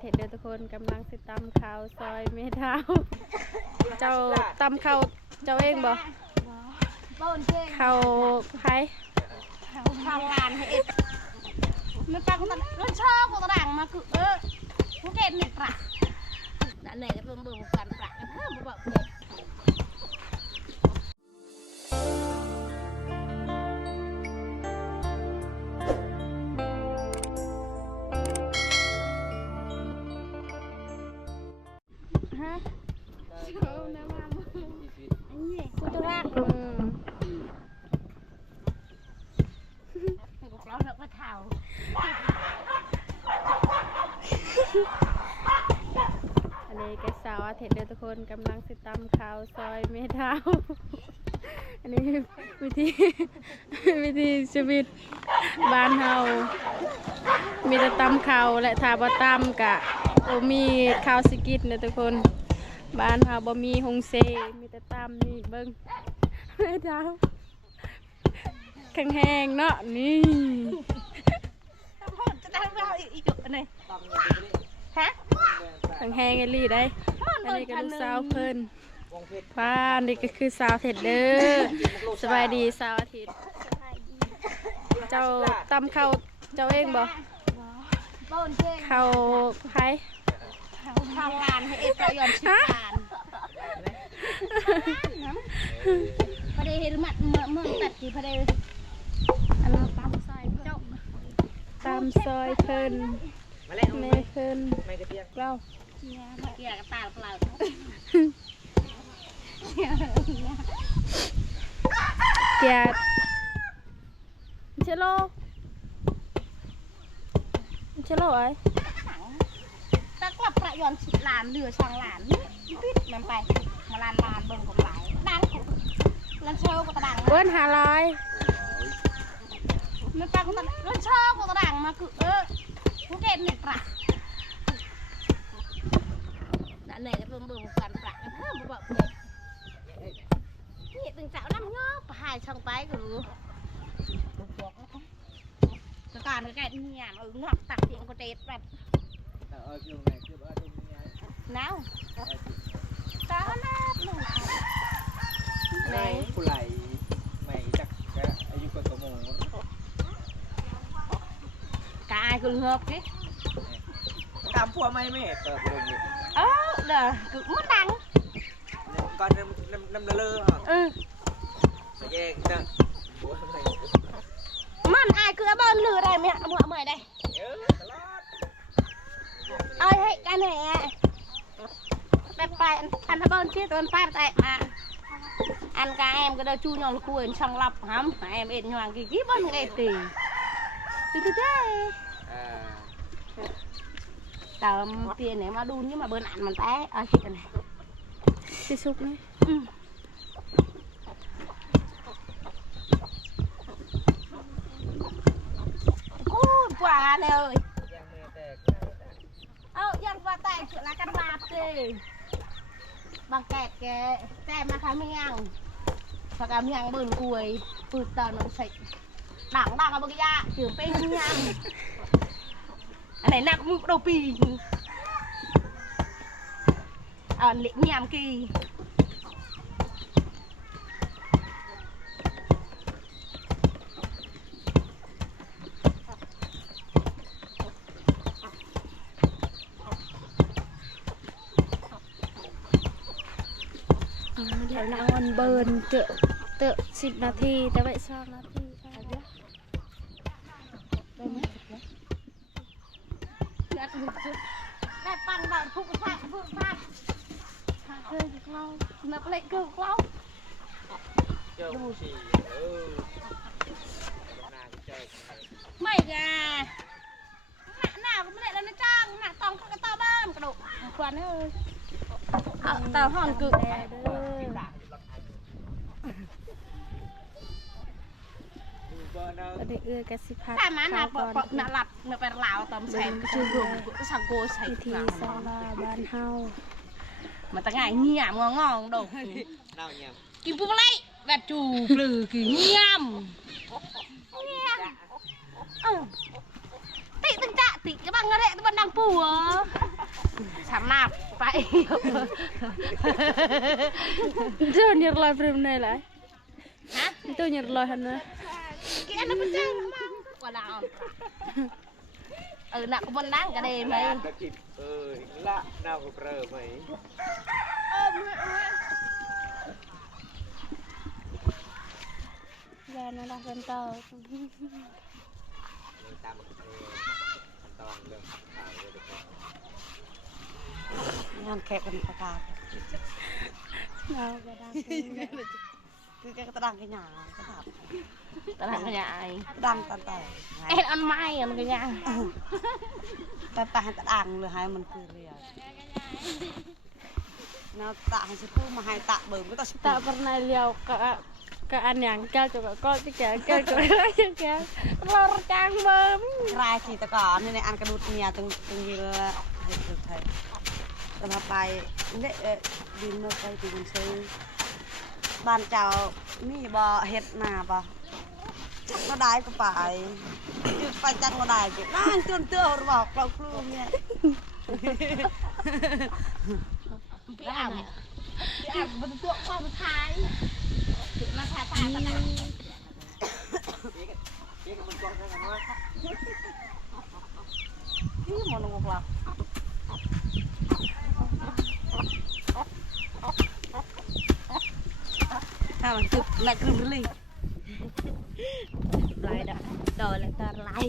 เห็ดเด้อทุกคนกำลังสิตำข้าวซอยเมทาวเจ้าตำข้าวเจ้าเองบ่ข้าวไผ่ข้าวงานให้เอ็ดมันปังมันชอบกูตะด่างมาคือกูเก็บหนึ่งปลานั่นไหนก็เบิ่งกันปลากันเฮ้ยบ่บอกเลยฮะเอาน้ำมันอันนี้กูจะรักเราเลิกมาเท่าอันนี้แกสาวเห็ดเด้อทุกคนกำลังสิตำข้าวซอยเมทาวอันนี้วิธีชีวิตบ้านเฮามีแต่ตำข้าวและถ้าบ่ตำกะบ่มีข้าวสิกินเด้อทุกคนบ้านเฮาบ่มีฮงเซมีแต่ตำนี่เบิ่งเมทาวแข็งแห้งเนาะนี่จะได้เราอีกจุดนึงฮะแข็งแห้งไอ้ลี่ได้อันนี้ก็ลูกสาวเพิ่นบ้านนี่ก็คือสาวเห็ดเด้อสบายดีสาวอาทิตย์เจ้าตำข้าวเจ้าเองบ่ข้าวไผ่ข้าวงานให้เอ็ดเรายอมชิมงานพอดีเห็นมัดเมื่อตัดกี่พอดีอันนั้นตามซอยเจ้าตามซอยเพิ่นแม่เพิ่นเราเกี่ยกับตาเปล่าเกียร์เชโลไอ้ตะกลับประยอนสิหลานเหลือช่างหลานปิดมันไปมาลานเบิ่งกับหลายดังลันเชลกับตะดังเบิ้ล500มันปังลันเชลกับตะดังมาคือกูเก็บหนึ่งปลานั่นไหนก็เบิ่งกันปลากันเฮ้ยบ่บอกเลยนี่ตึงเจ้าน้ำงอกหายช่องไปกูบอกแล้วการก็แก่เนี่ยงอกตักเสียงก็เด็ดแบบน้าวตาหน้าหนูไหนผู้ไหลไม่จักอายุกว่าตัวหมูกายกูเงือบดิตามพวกไม่เติบโตอยู่เด้อคือมันดังก่อนน้ำเลอะฮะมาแยกจังมันอายคือบ้านลือได้ไหมเมื่อได้ตลอดให้กันไหนแบบไปอันทบ้านที่ตัวป้าแต่อันกาเอ็มก็ได้ชูยองคุยช่างรับห้ำเอ็มเอ็ดยองกี่บ้านเอ็ดตีตีได้แต่เตียนเนี่ยมาดูนี่มาเบิร์นอันมันแตะคิดกันไหนสิสุกนี่กูกว่าเลยยังว่าแต่เชื่อละกันบาดเลยบางแกะแกแต่มาค่ะเมียงพากาเมียงเบิ่นกุยปืนตอนมันใส่ด่างกับบางยาจืดเป็นเมียงอะไรนักมุกเราปีเล็กเมียมกีเดี๋ยวนะวันเบิร์นเจอ10 นาทีแต่ไว้2 นาทีใช่ไหมได้ปังแบบทุกภาคเคยเรานับเล็กเกินเราดูสิไม่กะหน้าก็ไม่ได้แล้วนะจ้างหน้าตองก็ต่อบ้านกระดูกควันเลยต่อห้องกึ่งก็ได้กระสิพัด ถ้ามันหนักหลับเนื้อเป็นลาวตอมแสงชื่อรวมสังโกใส่ทีซาลาบ้านเฮามันตั้งไงเงียบงองดอกกินปุ๊บอะไรแบบจูปลือกี่เงียบติตึงจะติจะบังอะไรตะบันดังปู่เหรอ Itu nyerloi pernah lah. Itu nyerloi hana. Kia nó bên trên quả đào nãy có món đáng cả đây mấyตะกิดละน่าก็เปรอะไหม Giờ nó đang bên tàu. ตามขั้นตอนเรื่องข่าวเลยนะครับ งานแขกกันประกาศ Nào cái đang. คือแกก็ตะดังกันหยาก็ถามตะดังกันหยาไอ้ดังแต่เอ็ดอันไม้อันกันหยาแต่ตะดังเลยให้มันคือเรียnó tạ hay sẽ ma hai tạ bờ mới ta Tak pernah lihat ke yang kel juga kok kel juga lor cang bơm. รายกี่ตะก่อนนี่ในอันกระดูดเนี่ยตรงนี้ละเห็ดไทยแต่มาไปเนี่ยดินมาไปตีมันซื้อบ้านเจ้ามีบ่เห็ดนาบ่จักก็ได้ก็ไปจุดไปจักก็ได้จุดนั่งจนเตื้อบอกเราครูเนี่ยพี่อ่ำมันตัวความท้ายจุดมาทาตาตะนัง นี่ก็มันกองทั้งนั้นว่า นี่มันงกหรอถ้ามันจุดแหลกรึมเลยลายดอกเลยตาลาย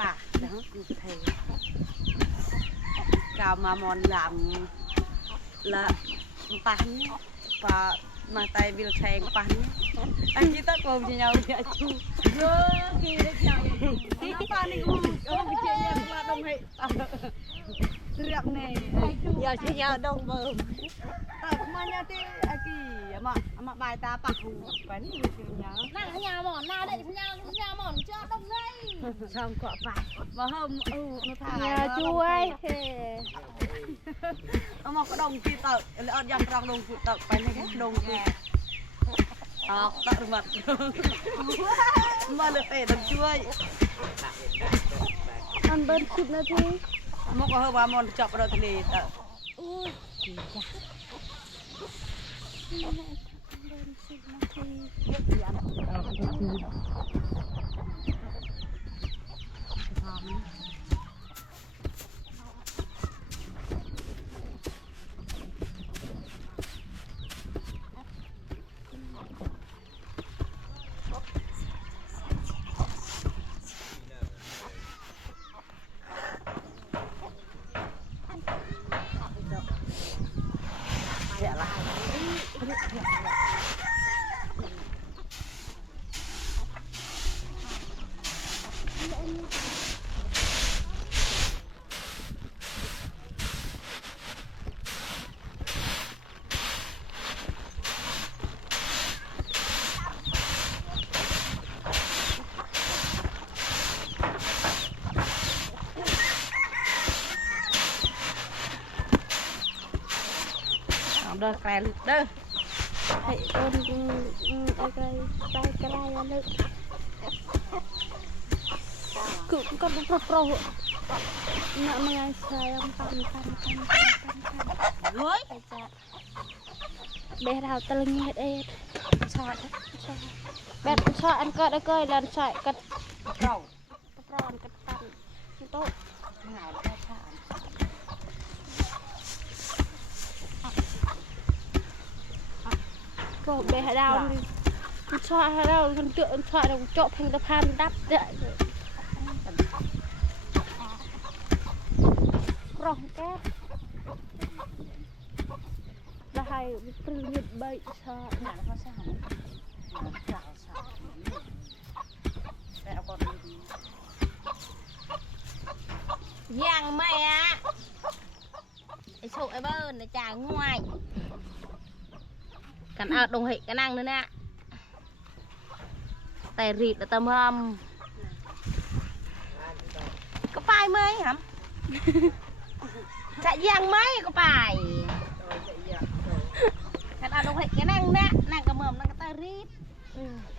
ป่าเดี๋ยวกูจะเทกาวมามอนลำละป่านี้ป่ามาไตบิลเชงป่านี้อันนี้ตะโกนจะยาวจะชูเยอะกี่เด็กใหญ่ป่านี่กูไปเจอยังมาดงให้เรียบเน่ยาวจะยาวดงเบิ่มsemuanya ti aki ama bài ta pak vẫnnya nang nhà mòn na đấy nhà mòn cho đông đây xong cọ phải mà hôm nó thả Nhà chuối. mà có đồng chi tợ ở dòng trong đồng phụ tợ phải này cái đồng chi tợ mặt mà được phải đồng chuối Ăn bên chụp nữa thì. mà có hơi ba mòn chọc vào thì tợ Đơ kè lực đơ Hãy con cái này lực cũng có pro nợ mengai sayang pan gối bé đào tưng hết ê sọt bé sọt ăn cỡ đã cơi lần sọt cất rau pro cất pan tốt ngài đã chạm rồi bé đào sọt đào con tượng sọt đồng chỗ thành tập pan đắp đấy rong kép đã hay prưng nhật bậy sợ ngài nó sao ngài saoแต่เอาก่อนยังไม่อะไอ้โชคไอ้เบิ้ลไอ้จ่าง่วยกันเอาดงเหกันนั่งnữa nèแต่รีดแต่ตะมอมก็ไปไหมครับจะยังไหมก็ไปกันเอาดงเหกันนั่งนะนั่งกระเมื่อมนั่งกระตารีด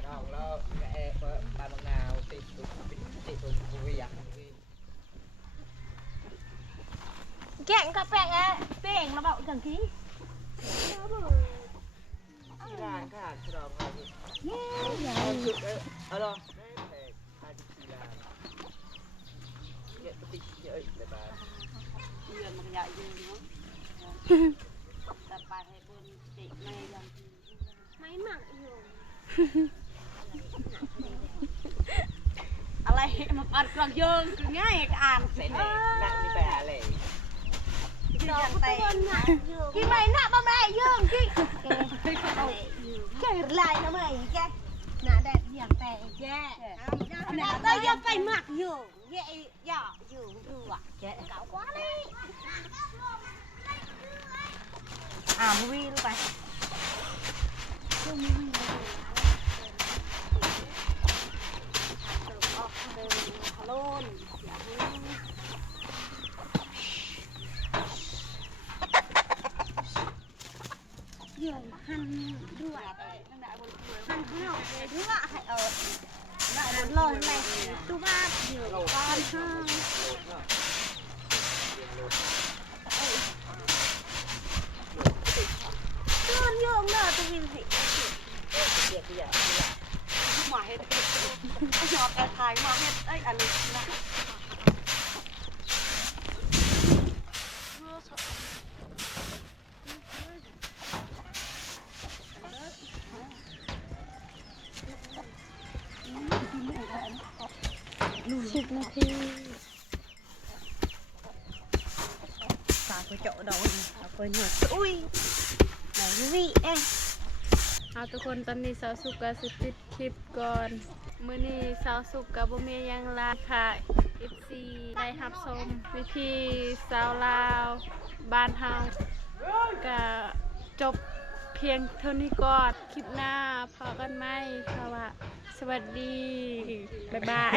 น้องแล้วแกะปลาบางนาวติดตุ่มวิยา แกงกะแปะเป้งแล้วบอกกันที ที่ร้านค่ะฉลองเขาอยู่ เย้ใหญ่ เอาลองได้แพงอาทิตย์ที่ร้านเยอะติดเยอะเลยบ้าง เดือนมันใหญ่ยืนเนาะแต่ไปให้บนติไม่ยังไม่หมักอยู่อะไรมาปัดกลางยืนคือง่ายอ่านเสร็จเลย นั่งมีแปลอะไร ดอกตะวันหนักอยู่กี่ใบหน้าบ้าแม่ยืนกี่แกลายนะแม่แกหน้าแดดอย่างแต่แกหน้าได้ยังไปหมักอยู่แกย่าอยู่ดูอ่ะแกเก่ากว่าเลยมูวี่รู้ไปมูวี่ออกเดินฮัลโหลอย่าให้เยื่อหั่นด้วยหั่นข้าวเลยด้วยให้ได้บนลอยเลยตู้บ้านเยื่อก้อนห้างเดินโยงเนอะตัววินสิเสียขยะมาเฮ็ดหยอกแกทายมาเฮ็ดไอ้อันนี้นะ 10 นาที สาไปเจาะดอกเอาไปหน่อยอุ้ยไหนวิเอ๊ะ เอาทุกคนตอนนี้สาวสุกก็สิปิดคลิปก่อนมื้อนี้สาวสุกกับบ่มีหยังลาค่ะ FC ได้รับชมวิธีสาวลาวบ้านเฮาก็จบเพียงเท่านี้ก่อนคลิปหน้าพอกันไหมค่ะว่าสวัสดี บ๊ายบาย